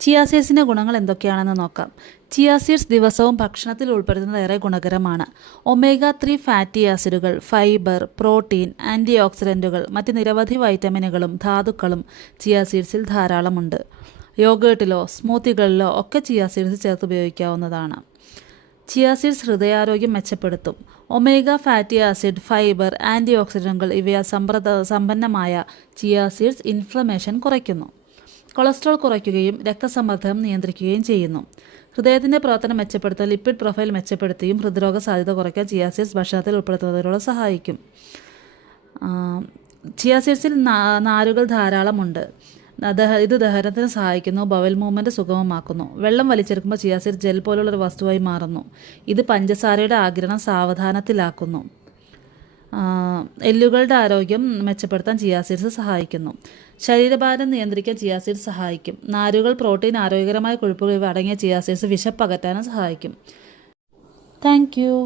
Chia സീഡ്സിൻ്റെ ഗുണങ്ങൾ എന്തൊക്കെയാണെന്ന് നോക്കാം. ചിയ സീഡ്സ് ദിവസവും ഭക്ഷണത്തിൽ ഉൾപ്പെടുത്തുന്നത് ഏറെ ഗുണകരമാണ്. ഒമേഗ 3 ഫാറ്റി ആസിഡുകൾ, ഫൈബർ, പ്രോട്ടീൻ, ആൻറ്റി ഓക്സിഡൻറ്റുകൾ, മറ്റ് നിരവധി വൈറ്റമിനുകളും ധാതുക്കളും ചിയ സീഡ്സിൽ ധാരാളമുണ്ട്. യോഗേർട്ടിലോ സ്മൂത്തികളിലോ ഒക്കെ ചിയ സീഡ്സ് ചേർത്ത് ഉപയോഗിക്കാവുന്നതാണ്. ചിയ സീഡ്സ് ഹൃദയാരോഗ്യം മെച്ചപ്പെടുത്തും. Omega fatty acid, fibre, anti ഓക്സിഡൻറ്റുകൾ ഇവയാൽ സമ്പന്നമായ ചിയ സീഡ്സ് ഇൻഫ്ലമേഷൻ കുറയ്ക്കുന്നു. കൊളസ്ട്രോൾ കുറയ്ക്കുകയും രക്തസമ്മർദ്ദം നിയന്ത്രിക്കുകയും ചെയ്യുന്നു. ഹൃദയത്തിൻ്റെ പ്രവർത്തനം മെച്ചപ്പെടുത്താൻ, ലിപ്പിഡ് പ്രൊഫൈൽ മെച്ചപ്പെടുത്തിയും ഹൃദ്രോഗ സാധ്യത കുറയ്ക്കാൻ ചിയ സീഡ്സ് ഭക്ഷണത്തിൽ ഉൾപ്പെടുത്തുന്നതിലൂടെ സഹായിക്കും. ചിയ സീഡ്സിൽ നാരുകൾ ധാരാളമുണ്ട്. ഇത് ദഹനത്തിന് സഹായിക്കുന്നു, ബവൽ മൂവ്മെൻറ്റ് സുഗമമാക്കുന്നു. വെള്ളം വലിച്ചെടുക്കുമ്പോൾ ചിയ സീഡ് ജെൽ പോലുള്ളൊരു വസ്തുവായി മാറുന്നു. ഇത് പഞ്ചസാരയുടെ ആഗിരണം സാവധാനത്തിലാക്കുന്നു. എല്ലുകളുടെ ആരോഗ്യം മെച്ചപ്പെടുത്താൻ ചിയ സീഡ്സ് സഹായിക്കുന്നു. ശരീരഭാരം നിയന്ത്രിക്കാൻ ചിയ സീഡ്സ് സഹായിക്കും. നാരുകൾ, പ്രോട്ടീൻ, ആരോഗ്യകരമായ കൊഴുപ്പുകൾ ഇവ അടങ്ങിയ ചിയ സീഡ്സ് വിശപ്പ് അകറ്റാനും സഹായിക്കും. Thank you.